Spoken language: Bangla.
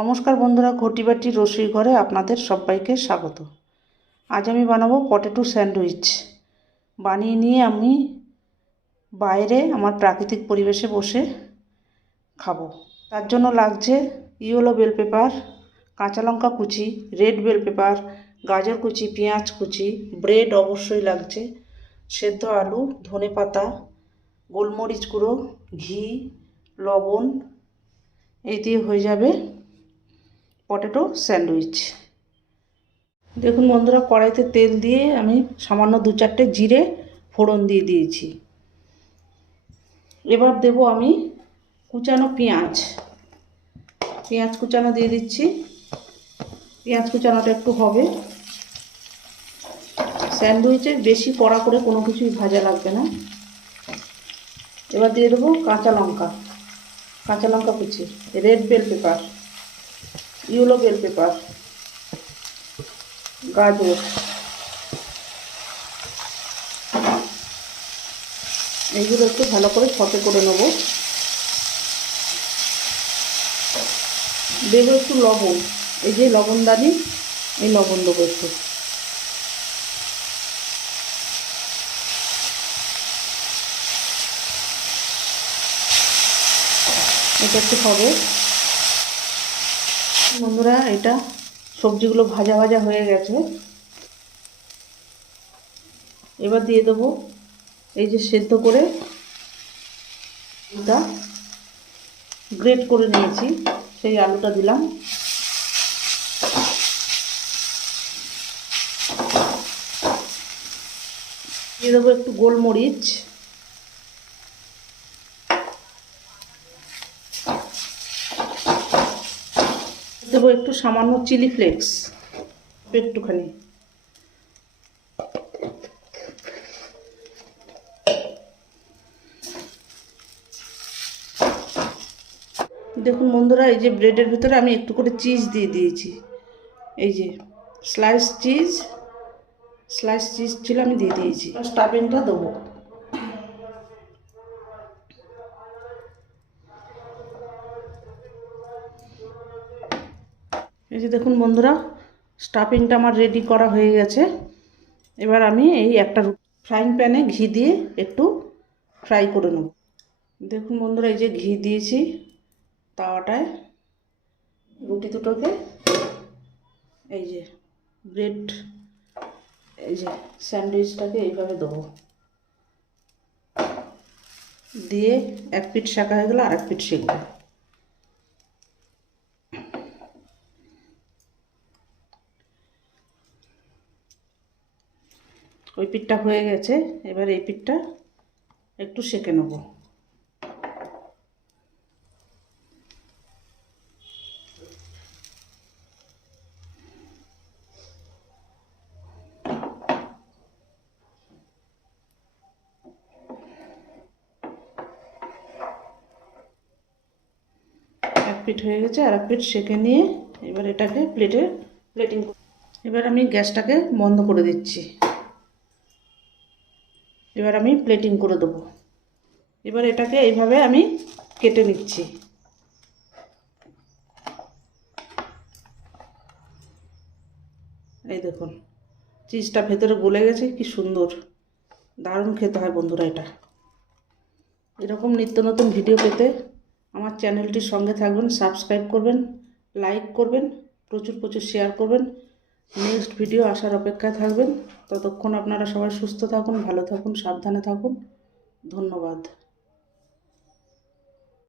নমস্কার বন্ধুরা, ঘটি বাটির রসুই ঘরে আপনাদের সবাইকে স্বাগত। আজ আমি বানাবো পটেটো স্যান্ডউইচ। বানিয়ে নিয়ে আমি বাইরে আমার প্রাকৃতিক পরিবেশে বসে খাবো। তার জন্য লাগছে ইয়েলো বেল পেপার, কাঁচা লঙ্কা কুচি, রেড বেল পেপার, গাজর কুচি, পেঁয়াজ কুচি, ব্রেড অবশ্যই লাগছে, সেদ্ধ আলু, ধনেপাতা, গোলমরিচ গুঁড়ো, ঘি, লবণ। এই দিয়ে হয়ে যাবে পটেটো স্যান্ডউইচ। দেখুন বন্ধুরা, কড়াইতে তেল দিয়ে আমি সামান্য 2-4টে জিরে ফোড়ন দিয়ে দিয়েছি। এবার দেব আমি কুচানো পেঁয়াজ কুচানো দিয়ে দিচ্ছি। পেঁয়াজ কুচানোটা একটু হবে। স্যান্ডউইচে বেশি কড়া করে কোনো কিছুই ভাজা লাগবে না। এবার দিয়ে দেবো কাঁচা লঙ্কা কুচি, red bell pepper, yellow bell pepper, গাজর, এইগুলো একটু ভালো করে সতে করে নেব। দেবো একটু লবণ, এই যে লবণদানি, এই লবণ দেবো একটু। এটা একটু হবে। বন্ধুরা, এটা সবজিগুলো ভাজা ভাজা হয়ে গেছে। এবার দিয়ে দেবো এই যে সেদ্ধ করে আলুটা গ্রেট করে নিয়েছি, সেই আলুটা দিলাম। দিয়ে দেবো একটু গোলমরিচ, দেবো একটু সামান্য চিলি ফ্লেক্স, একটুখানি। দেখুন বন্ধুরা, এই যে ব্রেডের ভিতরে আমি একটু করে চিজ দিয়ে দিয়েছি। এই যে স্লাইস চিজ ছিল, আমি দিয়ে দিয়েছি। স্টাফিংটা দেবো। এই যে দেখুন বন্ধুরা, স্টাফিংটা আমার রেডি করা হয়ে গেছে। এবার আমি এই একটা ফ্রাইং প্যানে ঘি দিয়ে একটু ফ্রাই করে নেব। দেখুন বন্ধুরা, এই যে ঘি দিয়েছি তাওয়াটায়। রুটি দুটোকে এই যে ব্রেড, এই যে স্যান্ডউইচটাকে এইভাবে দেবো, দিয়ে এক পিঠ সেঁকা হয়ে গেলে আর এক পিঠ সেঁকবো। ওই পিঠটা হয়ে গেছে, এবার এই পিঠটা একটু সেঁকে নেব। এক পিঠ হয়ে গেছে, আর এক পিঠ সেঁকে নিয়ে এবার এটাকে প্লেটিং। এবার আমি গ্যাসটাকে বন্ধ করে দিচ্ছি। এবার আমি প্লেটিং করে দেবো। এবার এটাকে এইভাবে আমি কেটে নিচ্ছি। এই দেখুন, চিজটা ভেতরে গলে গেছে, কি সুন্দর, দারুণ খেতে হয় বন্ধুরা এটা। এরকম নিত্য নতুন ভিডিও পেতে আমার চ্যানেলটির সঙ্গে থাকবেন, সাবস্ক্রাইব করবেন, লাইক করবেন, প্রচুর শেয়ার করবেন। নেক্সট ভিডিও আসার অপেক্ষায় থাকবেন। ততক্ষণ আপনারা সবাই সুস্থ থাকুন, ভালো থাকুন, সাবধানে থাকুন। ধন্যবাদ।